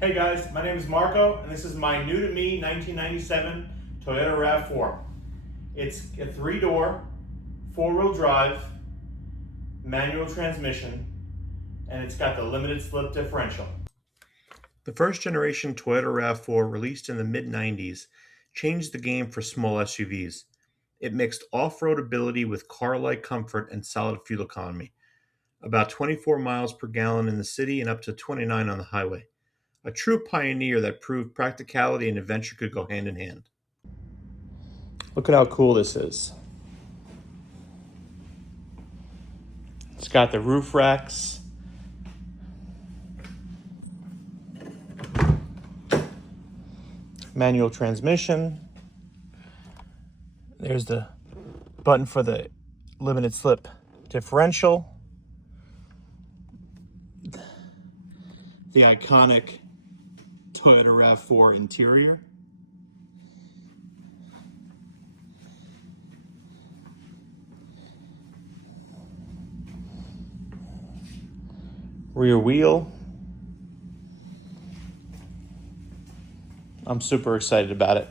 Hey guys, my name is Marco, and this is my new to me 1997 Toyota Rav4. It's a 3-door, 4-wheel drive, manual transmission, and it's got the limited slip differential. The first generation Toyota Rav4, released in the mid-90s, changed the game for small SUVs. It mixed off-road ability with car-like comfort and solid fuel economy. About 24 miles per gallon in the city and up to 29 on the highway. A true pioneer that proved practicality and adventure could go hand in hand. Look at how cool this is. It's got the roof racks. Manual transmission. There's the button for the limited slip differential. The iconic Toyota RAV4 interior. Rear wheel. I'm super excited about it.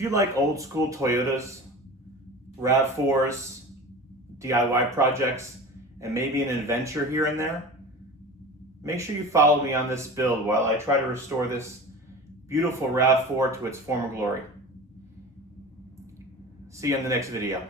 If you like old school Toyotas, RAV4s, DIY projects, and maybe an adventure here and there, make sure you follow me on this build while I try to restore this beautiful RAV4 to its former glory. See you in the next video.